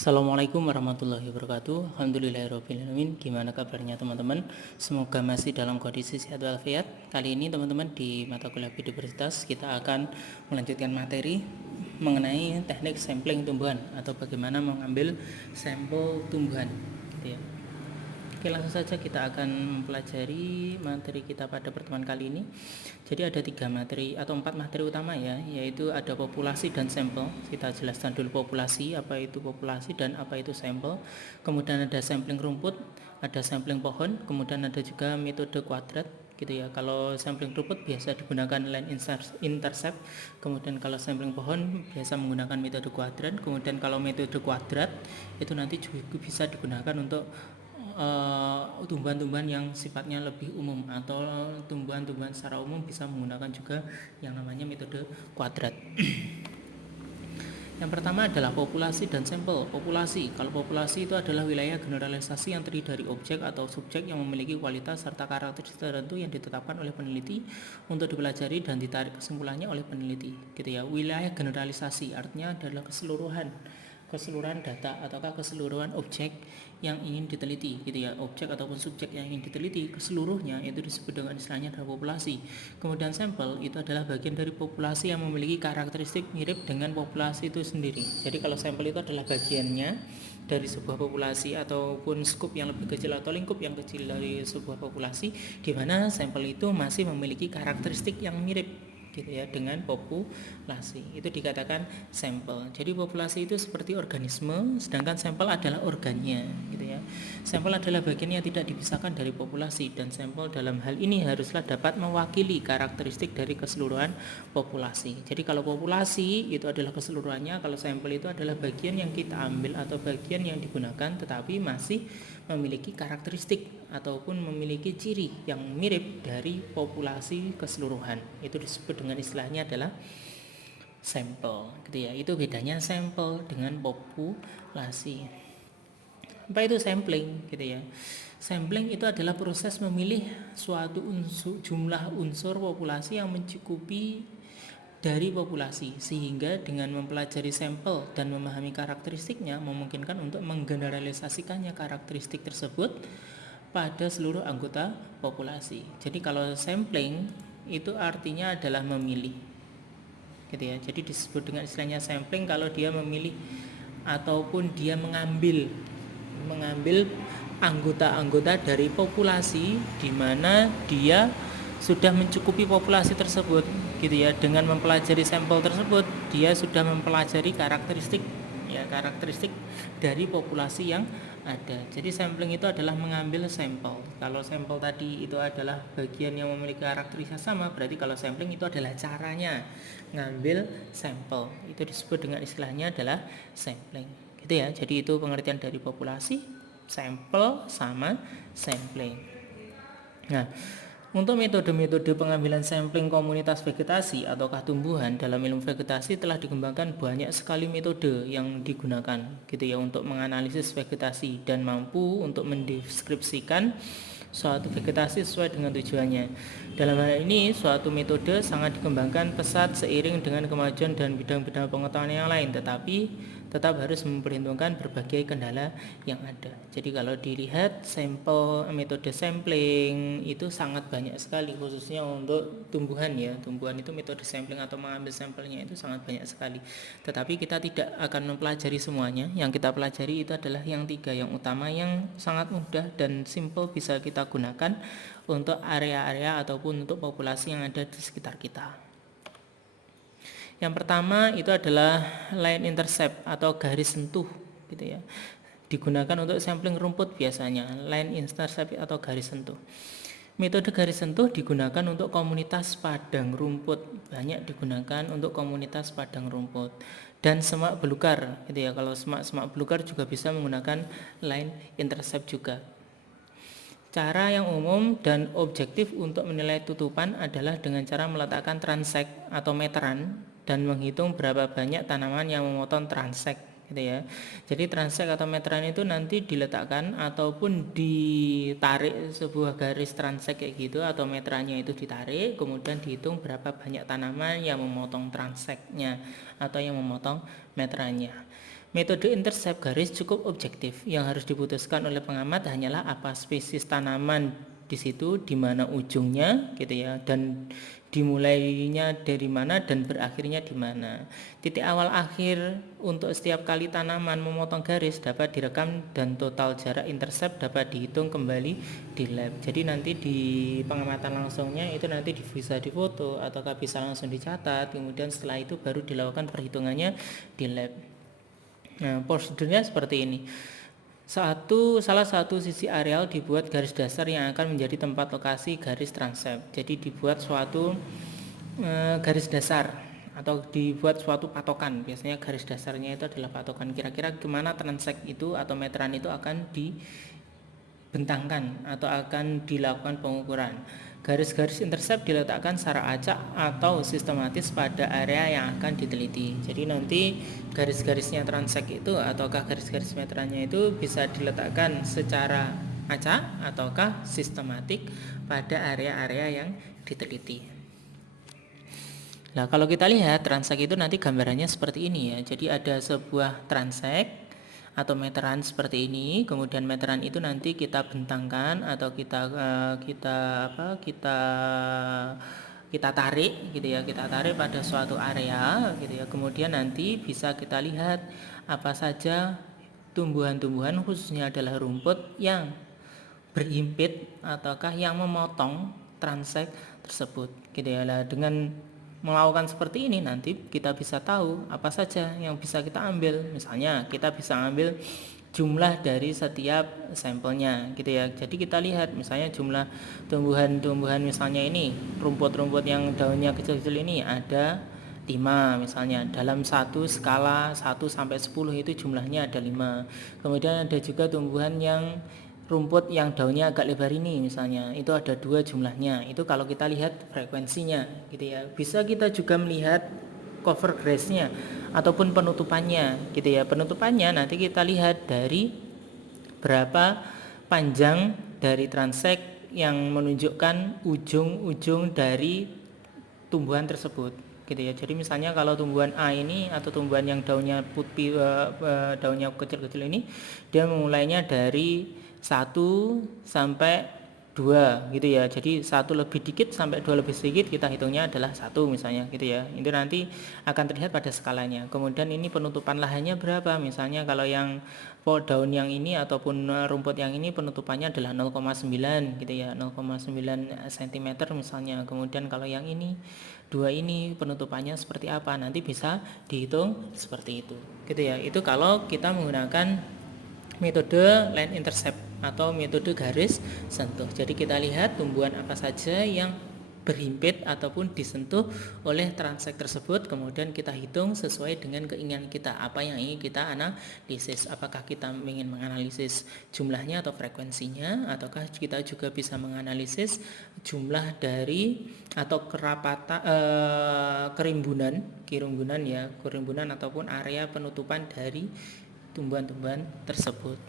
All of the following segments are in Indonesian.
Assalamualaikum warahmatullahi wabarakatuh. Alhamdulillahirrahmanirrahim. Gimana kabarnya teman-teman? Semoga masih dalam kondisi sehat walafiat. Kali ini teman-teman di mata kuliah biodiversitas kita akan melanjutkan materi mengenai teknik sampling tumbuhan atau bagaimana mengambil sampel tumbuhan gitu ya. Oke, langsung saja kita akan mempelajari materi kita pada pertemuan kali ini. Jadi ada 3 materi atau 4 materi utama ya, yaitu ada populasi dan sampel. Kita jelaskan dulu populasi, apa itu populasi dan apa itu sampel. Kemudian ada sampling rumput, ada sampling pohon, kemudian ada juga metode kuadrat gitu ya. Kalau sampling rumput biasa digunakan line intercept, kemudian kalau sampling pohon biasa menggunakan metode kuadrat, kemudian kalau metode kuadrat itu nanti juga bisa digunakan untuk tumbuhan-tumbuhan yang sifatnya lebih umum atau tumbuhan-tumbuhan secara umum bisa menggunakan juga yang namanya metode kuadrat. Yang pertama adalah populasi dan sampel. Populasi, kalau populasi itu adalah wilayah generalisasi yang terdiri dari objek atau subjek yang memiliki kualitas serta karakteristik tertentu yang ditetapkan oleh peneliti untuk dipelajari dan ditarik kesimpulannya oleh peneliti gitu ya. Wilayah generalisasi artinya adalah keseluruhan data ataukah keseluruhan objek yang ingin diteliti gitu ya, objek ataupun subjek yang ingin diteliti keseluruhnya itu disebut dengan istilahnya adalah populasi. Kemudian sampel itu adalah bagian dari populasi yang memiliki karakteristik mirip dengan populasi itu sendiri. Jadi kalau sampel itu adalah bagiannya dari sebuah populasi ataupun skup yang lebih kecil atau lingkup yang kecil dari sebuah populasi, di mana sampel itu masih memiliki karakteristik yang mirip gitu ya dengan populasi, itu dikatakan sampel. Jadi populasi itu seperti organisme, sedangkan sampel adalah organnya gitu ya. Sampel adalah bagian yang tidak dipisahkan dari populasi, dan sampel dalam hal ini haruslah dapat mewakili karakteristik dari keseluruhan populasi. Jadi kalau populasi itu adalah keseluruhannya, kalau sampel itu adalah bagian yang kita ambil atau bagian yang digunakan tetapi masih memiliki karakteristik ataupun memiliki ciri yang mirip dari populasi keseluruhan. Itu disebut dengan istilahnya adalah sampel gitu ya. Itu bedanya sampel dengan populasi. Apa itu sampling gitu ya? Sampling itu adalah proses memilih suatu jumlah unsur populasi yang mencukupi dari populasi, sehingga dengan mempelajari sampel dan memahami karakteristiknya memungkinkan untuk menggeneralisasikannya karakteristik tersebut pada seluruh anggota populasi. Jadi kalau sampling itu artinya adalah memilih gitu ya. Jadi disebut dengan istilahnya sampling kalau dia memilih ataupun dia mengambil anggota-anggota dari populasi di mana dia sudah mencukupi populasi tersebut gitu ya. Dengan mempelajari sampel tersebut dia sudah mempelajari karakteristik dari populasi yang ada. Jadi sampling itu adalah mengambil sampel. Kalau sampel tadi itu adalah bagian yang memiliki karakteristik sama, berarti kalau sampling itu adalah caranya ngambil sampel. Itu disebut dengan istilahnya adalah sampling gitu ya. Jadi itu pengertian dari populasi, sampel sama sampling. Nah, untuk metode-metode pengambilan sampling komunitas vegetasi ataukah tumbuhan dalam ilmu vegetasi telah dikembangkan banyak sekali metode yang digunakan gitu ya untuk menganalisis vegetasi dan mampu untuk mendeskripsikan suatu vegetasi sesuai dengan tujuannya. Dalam hal ini, suatu metode sangat dikembangkan pesat seiring dengan kemajuan dan bidang-bidang pengetahuan yang lain, tetapi tetap harus memperhitungkan berbagai kendala yang ada. Jadi kalau dilihat metode sampling itu sangat banyak sekali, khususnya untuk tumbuhan ya. Tumbuhan itu metode sampling atau mengambil sampelnya itu sangat banyak sekali. Tetapi kita tidak akan mempelajari semuanya. Yang kita pelajari itu adalah yang 3 yang utama yang sangat mudah dan simple bisa kita gunakan untuk area-area ataupun untuk populasi yang ada di sekitar kita. Yang pertama itu adalah line intercept atau garis sentuh gitu ya. Digunakan untuk sampling rumput biasanya, line intercept atau garis sentuh. Metode garis sentuh digunakan untuk komunitas padang rumput, banyak digunakan untuk komunitas padang rumput dan semak belukar gitu ya. Kalau semak belukar juga bisa menggunakan line intercept juga. Cara yang umum dan objektif untuk menilai tutupan adalah dengan cara meletakkan transek atau meteran dan menghitung berapa banyak tanaman yang memotong transek gitu ya. Jadi transek atau meteran itu nanti diletakkan ataupun ditarik sebuah garis transek kayak gitu, atau meterannya itu ditarik, kemudian dihitung berapa banyak tanaman yang memotong transeknya atau yang memotong meterannya. Metode intercept garis cukup objektif. Yang harus diputuskan oleh pengamat hanyalah apa spesies tanaman di situ, di mana ujungnya gitu ya, dan dimulainya dari mana dan berakhirnya di mana. Titik awal akhir untuk setiap kali tanaman memotong garis dapat direkam dan total jarak intercept dapat dihitung kembali di lab. Jadi nanti di pengamatan langsungnya itu nanti bisa difoto ataukah bisa langsung dicatat, kemudian setelah itu baru dilakukan perhitungannya di lab. Nah, prosedurnya seperti ini. Salah satu sisi areal dibuat garis dasar yang akan menjadi tempat lokasi garis transept. Jadi dibuat suatu garis dasar atau dibuat suatu patokan. Biasanya garis dasarnya itu adalah patokan kira-kira kemana transept itu atau meteran itu akan dibentangkan atau akan dilakukan pengukuran. Garis-garis intercept diletakkan secara acak atau sistematis pada area yang akan diteliti. Jadi nanti garis-garisnya transek itu ataukah garis-garis meterannya itu bisa diletakkan secara acak ataukah sistematik pada area-area yang diteliti. Nah, kalau kita lihat transek itu nanti gambarannya seperti ini ya. Jadi ada sebuah transek atau meteran seperti ini, kemudian meteran itu nanti kita bentangkan atau kita tarik gitu ya, kita tarik pada suatu area gitu ya. Kemudian nanti bisa kita lihat apa saja tumbuhan-tumbuhan, khususnya adalah rumput yang berhimpit ataukah yang memotong transek tersebut gitu ya. Nah, dengan melakukan seperti ini nanti kita bisa tahu apa saja yang bisa kita ambil. Misalnya kita bisa ambil jumlah dari setiap sampelnya gitu ya. Jadi kita lihat misalnya jumlah tumbuhan-tumbuhan, misalnya ini rumput-rumput yang daunnya kecil-kecil ini ada 5 misalnya, dalam satu skala 1 sampai 10 itu jumlahnya ada 5. Kemudian ada juga tumbuhan yang rumput yang daunnya agak lebar ini misalnya, itu ada 2 jumlahnya. Itu kalau kita lihat frekuensinya gitu ya. Bisa kita juga melihat cover grass-nya ataupun penutupannya gitu ya. Penutupannya nanti kita lihat dari berapa panjang dari transek yang menunjukkan ujung-ujung dari tumbuhan tersebut gitu ya. Jadi misalnya kalau tumbuhan A ini atau tumbuhan yang daunnya putih, daunnya kecil-kecil ini, dia memulainya dari 1 sampai 2 gitu ya. Jadi 1 lebih dikit sampai 2 lebih sedikit kita hitungnya adalah 1 misalnya gitu ya. Itu nanti akan terlihat pada skalanya. Kemudian ini penutupan lahannya berapa, misalnya kalau yang daun yang ini ataupun rumput yang ini penutupannya adalah 0,9 gitu ya, 0,9 cm misalnya. Kemudian kalau yang ini 2 ini penutupannya seperti apa, nanti bisa dihitung seperti itu gitu ya. Itu kalau kita menggunakan metode line intercept atau metode garis sentuh. Jadi kita lihat tumbuhan apa saja yang berhimpit ataupun disentuh oleh transek tersebut, kemudian kita hitung sesuai dengan keinginan kita, apa yang ingin kita analisis. Apakah kita ingin menganalisis jumlahnya atau frekuensinya, ataukah kita juga bisa menganalisis jumlah dari atau kerimbunan ataupun area penutupan dari tumbuhan-tumbuhan tersebut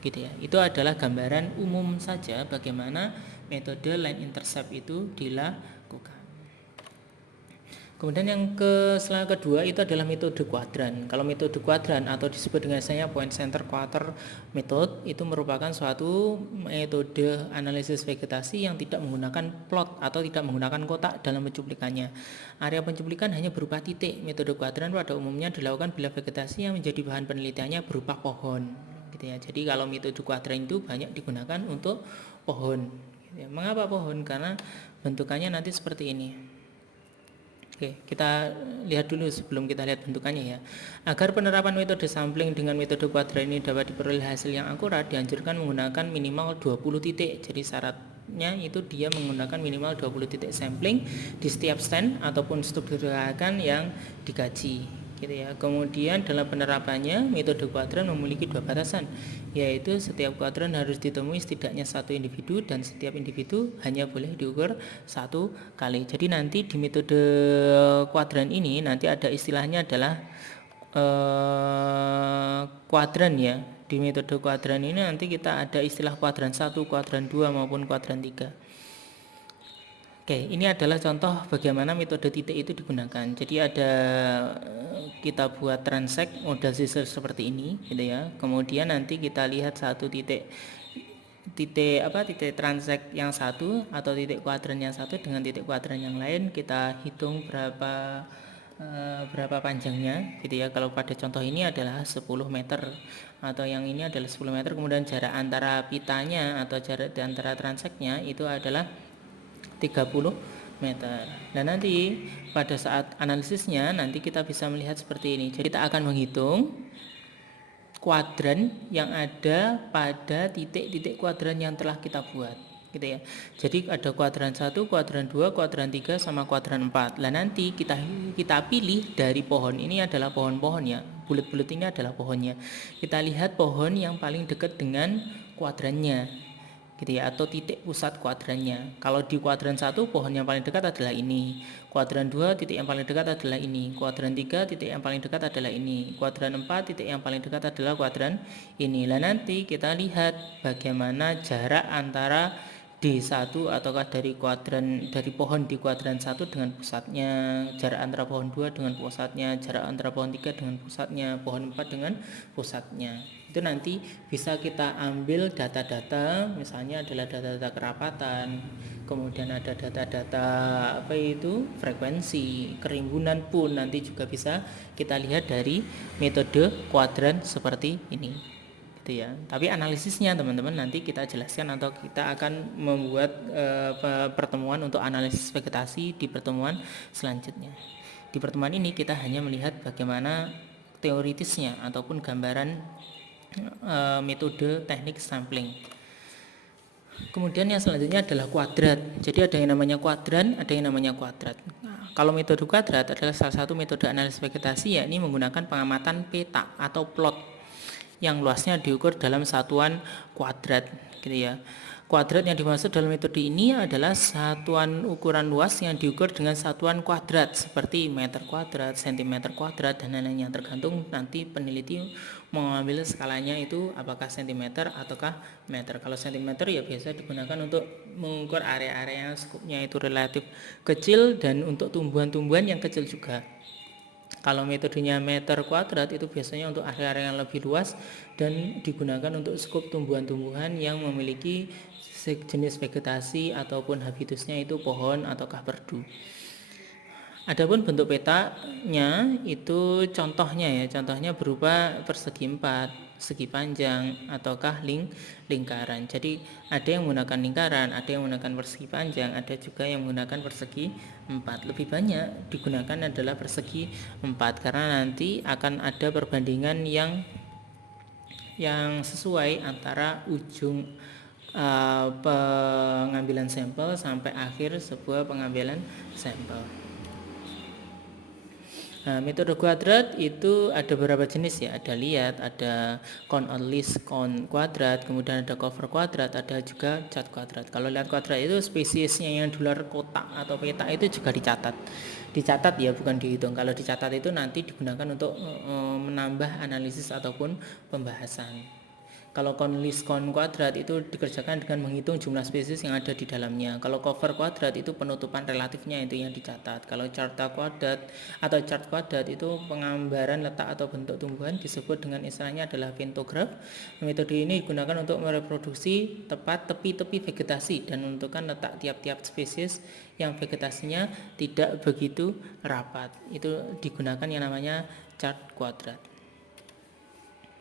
gitu ya. Itu adalah gambaran umum saja bagaimana metode line intercept itu dilakukan. Kemudian yang kedua itu adalah metode kuadran. Kalau metode kuadran atau disebut dengan saya point center quarter method, itu merupakan suatu metode analisis vegetasi yang tidak menggunakan plot atau tidak menggunakan kotak dalam pencuplikannya. Area pencuplikan hanya berupa titik. Metode kuadran pada umumnya dilakukan bila vegetasi yang menjadi bahan penelitiannya berupa pohon gitu ya. Jadi kalau metode kuadran itu banyak digunakan untuk pohon gitu ya. Mengapa pohon? Karena bentukannya nanti seperti ini. Oke, kita lihat dulu sebelum kita lihat bentukannya ya. Agar penerapan metode sampling dengan metode kuadran ini dapat diperoleh hasil yang akurat, dianjurkan menggunakan minimal 20 titik. Jadi syaratnya itu dia menggunakan minimal 20 titik sampling di setiap stand ataupun struktur gerakan yang dikaji gitu ya. Kemudian dalam penerapannya metode kuadran memiliki 2 batasan, yaitu setiap kuadran harus ditemui setidaknya 1 individu dan setiap individu hanya boleh diukur 1 kali. Jadi nanti di metode kuadran ini nanti ada istilahnya adalah kuadran ya. Di metode kuadran ini nanti kita ada istilah kuadran 1, kuadran 2 maupun kuadran 3. Oke, ini adalah contoh bagaimana metode titik itu digunakan. Jadi ada kita buat transect model scissor seperti ini, gitu ya. Kemudian nanti kita lihat satu titik titik transect yang satu atau titik kuadran yang satu dengan titik kuadran yang lain, kita hitung berapa panjangnya, gitu ya. Kalau pada contoh ini adalah 10 meter atau yang ini adalah 10 meter, kemudian jarak antara pitanya atau jarak antara transectnya itu adalah 30 meter. Dan nanti pada saat analisisnya nanti kita bisa melihat seperti ini. Jadi kita akan menghitung kuadran yang ada pada titik-titik kuadran yang telah kita buat, gitu ya. Jadi ada kuadran 1, kuadran 2, kuadran 3 sama kuadran 4. Lah nanti kita pilih dari pohon. Ini adalah pohon-pohon ya. Bulat-bulat ini adalah pohonnya. Kita lihat pohon yang paling dekat dengan kuadrannya, gitu ya, atau titik pusat kuadrannya. Kalau di kuadran 1 pohon yang paling dekat adalah ini, kuadran 2 titik yang paling dekat adalah ini, kuadran 3 titik yang paling dekat adalah ini, kuadran 4 titik yang paling dekat adalah kuadran ini. Lah nanti kita lihat bagaimana jarak antara D1 ataukah dari pohon di kuadran 1 dengan pusatnya, jarak antara pohon 2 dengan pusatnya, jarak antara pohon 3 dengan pusatnya, pohon 4 dengan pusatnya. Itu nanti bisa kita ambil data-data, misalnya adalah data-data kerapatan, kemudian ada data-data frekuensi, kerimbunan pun nanti juga bisa kita lihat dari metode kuadran seperti ini, gitu ya. Tapi analisisnya teman-teman nanti kita jelaskan atau kita akan membuat pertemuan untuk analisis vegetasi di pertemuan selanjutnya. Di pertemuan ini kita hanya melihat bagaimana teoritisnya ataupun gambaran metode teknik sampling. Kemudian yang selanjutnya adalah kuadrat. Jadi ada yang namanya kuadran, ada yang namanya kuadrat. Nah, kalau metode kuadrat adalah salah satu metode analisis vegetasi, yakni menggunakan pengamatan peta atau plot yang luasnya diukur dalam satuan kuadrat, gitu ya. Kuadrat yang dimaksud dalam metode ini adalah satuan ukuran luas yang diukur dengan satuan kuadrat seperti meter kuadrat, sentimeter kuadrat, dan lain-lainnya, tergantung nanti peneliti mengambil skalanya itu apakah sentimeter ataukah meter. Kalau sentimeter ya biasa digunakan untuk mengukur area-area yang skupnya itu relatif kecil dan untuk tumbuhan-tumbuhan yang kecil juga. Kalau metodenya meter kuadrat itu biasanya untuk area-area yang lebih luas dan digunakan untuk skup tumbuhan-tumbuhan yang memiliki jenis vegetasi ataupun habitusnya itu pohon ataukah perdu. Adapun bentuk petanya itu contohnya berupa persegi 4, segi panjang ataukah lingkaran. Jadi ada yang menggunakan lingkaran, ada yang menggunakan persegi panjang, ada juga yang menggunakan persegi 4. Lebih banyak digunakan adalah persegi 4 karena nanti akan ada perbandingan yang sesuai antara ujung pengambilan sampel sampai akhir sebuah pengambilan sampel. Nah, metode kuadrat itu ada beberapa jenis ya, ada liat, ada count on list count kuadrat, kemudian ada cover kuadrat, ada juga chart kuadrat. Kalau liat kuadrat itu spesiesnya yang di luar kotak atau peta itu juga dicatat ya, bukan dihitung. Kalau dicatat itu nanti digunakan untuk menambah analisis ataupun pembahasan. Kalau count list count kuadrat itu dikerjakan dengan menghitung jumlah spesies yang ada di dalamnya. Kalau cover kuadrat itu penutupan relatifnya itu yang dicatat. Kalau chart kuadrat itu penggambaran letak atau bentuk tumbuhan, disebut dengan istilahnya adalah pantograf. Metode ini digunakan untuk mereproduksi tepat tepi-tepi vegetasi dan menentukan letak tiap-tiap spesies yang vegetasinya tidak begitu rapat. Itu digunakan yang namanya chart kuadrat.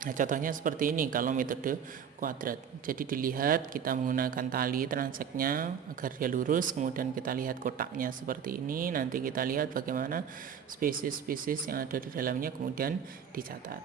Nah, contohnya seperti ini kalau metode kuadrat. Jadi dilihat kita menggunakan tali transeknya agar dia lurus, kemudian kita lihat kotaknya seperti ini. Nanti kita lihat bagaimana spesies-spesies yang ada di dalamnya kemudian dicatat.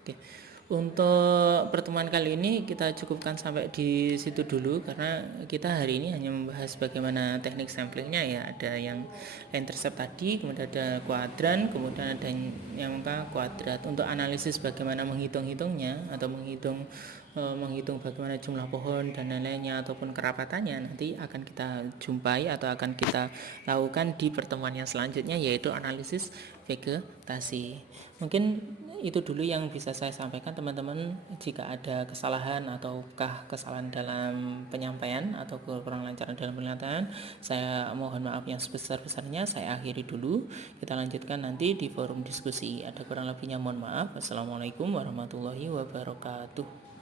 Oke. Untuk pertemuan kali ini kita cukupkan sampai di situ dulu karena kita hari ini hanya membahas bagaimana teknik samplingnya ya. Ada yang intercept tadi, kemudian ada kuadran, kemudian ada yang kuadrat. Untuk analisis bagaimana menghitungnya atau menghitung bagaimana jumlah pohon dan lain-lainnya ataupun kerapatannya nanti akan kita jumpai atau akan kita lakukan di pertemuan yang selanjutnya, yaitu analisis vegetasi. Mungkin itu dulu yang bisa saya sampaikan teman-teman. Jika ada kesalahan ataukah kesalahan dalam penyampaian atau kurang lancaran dalam penyampaian, saya mohon maaf yang sebesar-besarnya. Saya akhiri dulu. Kita lanjutkan nanti di forum diskusi. Ada kurang lebihnya mohon maaf. Wassalamualaikum warahmatullahi wabarakatuh.